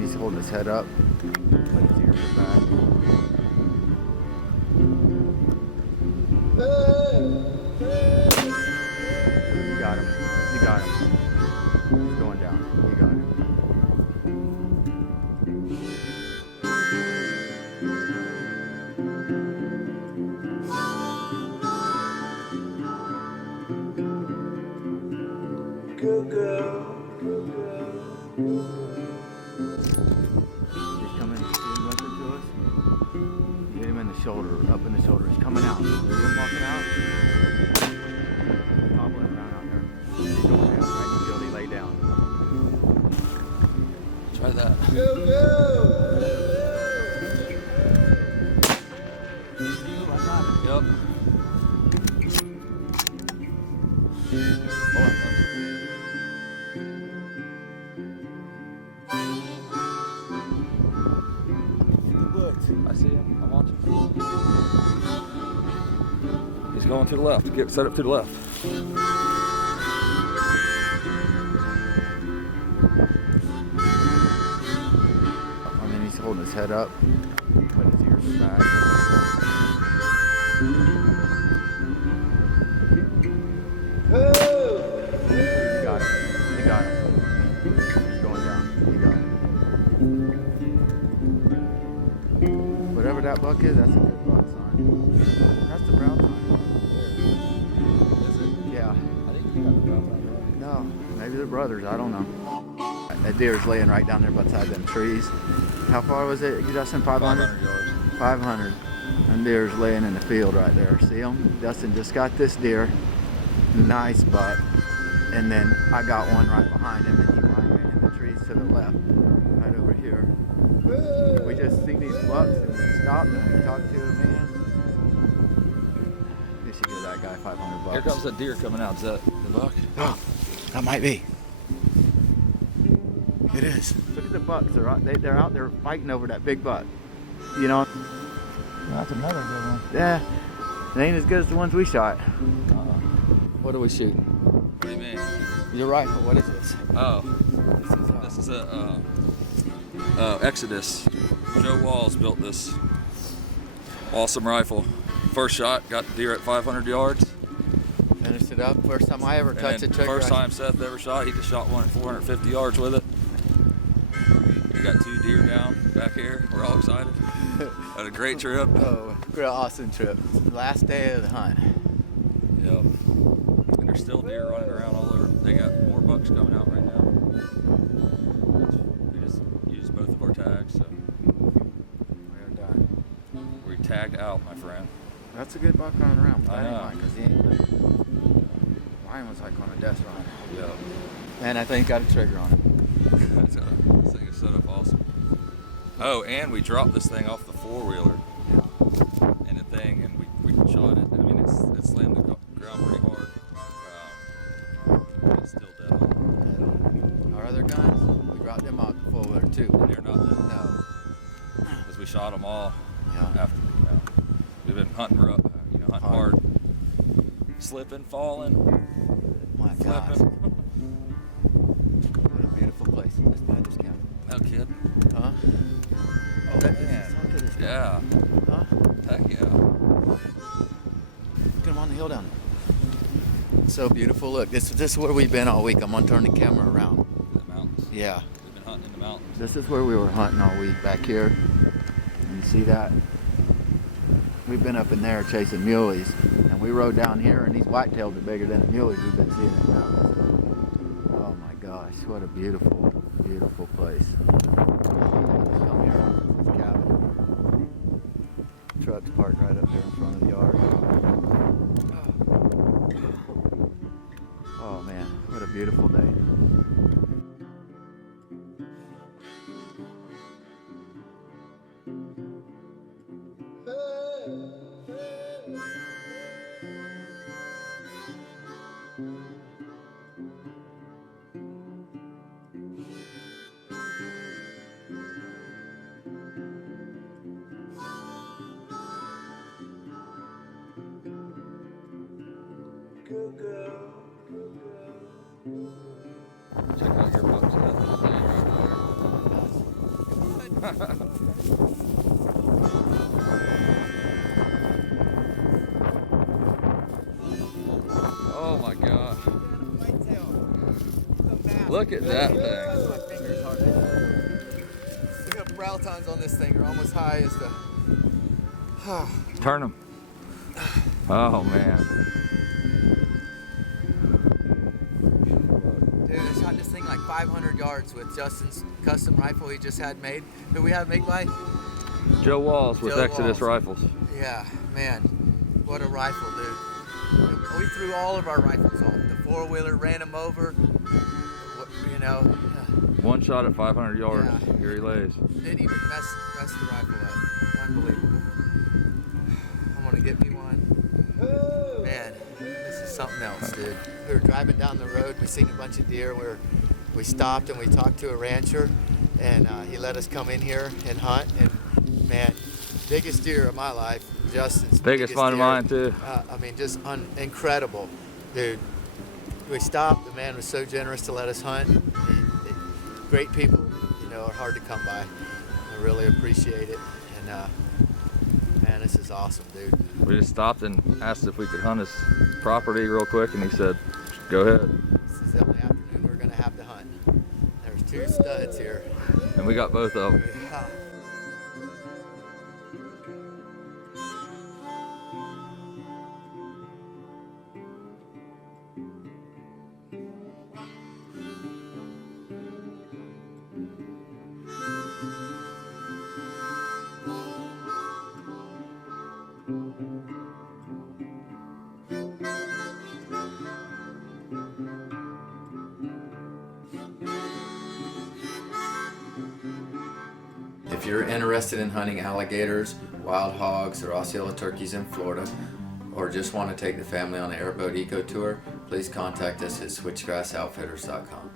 He's holding his head up, but his ears are back. You got him. You got him. He's going down. You got him. Good girl. Good girl. He's coming, see him limping to us? Hit him in the shoulder, up in the shoulder. He's coming out. See him walking out? Hobbling around out there. He's going down right in the field. He lay down. Try that. Go, go! I got it. Yep. Hold on. I see him. I'm watching. He's going to the left. Get set up to the left. I mean, he's holding his head up, but his ears are back. You got him. You got him. He's going down. You got him. Whatever that buck is, that's a good buck, son. That's the brown sign. Is it? Yeah. I think you got the brown one. No, maybe they're brothers. I don't know. That deer's laying right down there beside them trees. How far was it, Justin? 500? 500 yards. 500. And deer's laying in the field right there. See him? Justin just got this deer. Nice buck. And then I got one right behind him, and he ran in the trees to the left, right over here. We just see these bucks, and we stopped and we talked to a man. You should give that guy 500 bucks. Here comes that deer coming out. Is that the buck? Oh, that might be. It is. Look at the bucks. They're out there fighting over that big buck. You know? That's another good one. Yeah. It ain't as good as the ones we shot. What are we shooting? What do you mean? Your rifle. What is this? Oh, this is a Exodus. Joe Walls built this awesome rifle. First shot, got the deer at 500 yards. Finished it up. First time I ever touched a trigger. First time Seth ever shot, he just shot one at 450 yards with it. We got 2 deer down back here. We're all excited. Had a great trip. Oh, great, awesome trip. Last day of the hunt. Yep. And there's still deer running around all over. They got more bucks coming out right now. We just used both of our tags, so We are done. we tagged out, my friend. That's a good buck running around. I know. Because he ain't. Mine was like on a death run. Yep. And I think got a trigger on it. This thing is set up awesome. Oh, and we dropped this thing off the 4-wheeler in the thing, and we shot it. I mean, it slammed the ground pretty hard. It's still dead on. Our other guns, we dropped them off the 4-wheeler too. And they're not dead. No. Because we shot them all Yeah. after, we've been hunting hunting hard. Slipping, falling, My gosh. flipping. What a beautiful place in this Badgers County. No kid. Huh? Oh, Let's man. talk to this guy. Yeah. Huh? Heck yeah. Get him on the hill down there. It's so beautiful. Look, this is where we've been all week. I'm gonna turn the camera around. The mountains. Yeah. We've been hunting in the mountains. This is where we were hunting all week back here. You see that? We've been up in there chasing muleys, and man, we rode down here and these whitetails are bigger than the muleys we've been seeing in the mountains. Oh my gosh, what a beautiful, beautiful place. Come here, this cabin. Truck's parked right up here in front of the yard. Oh man, what a beautiful day. Check out your boat, Seth. Oh my gosh. Look at that thing. Look at the brow tines on this thing are almost high as the... Turn them. Oh man. Dude, I shot this thing like 500 yards with Justin's custom rifle he just had made. Who we have made by? Joe Walls with Joe Exodus Walls. Rifles. Yeah, man, what a rifle, dude. We threw all of our rifles off. The four-wheeler ran him over, you know. One shot at 500 yards. Yeah. Here he lays. Didn't even mess the rifle up. Unbelievable. I'm gonna get me one. Man, this is something else, dude. We were driving down the road, we seen a bunch of deer. We stopped and we talked to a rancher, and he let us come in here and hunt. And man, biggest deer of my life, Justin's Biggest one of deer. mine too. I mean, just incredible, dude. We stopped. The man was so generous to let us hunt. Great people, you know, are hard to come by. I really appreciate it. And man, this is awesome, dude. We just stopped and asked if we could hunt his property real quick, and he said, "Go ahead." This is the only afternoon we're gonna have to hunt. There's two studs here. And we got both of them. Yeah. If you're interested in hunting alligators, wild hogs, or Osceola turkeys in Florida, or just want to take the family on an airboat eco tour, please contact us at switchgrassoutfitters.com.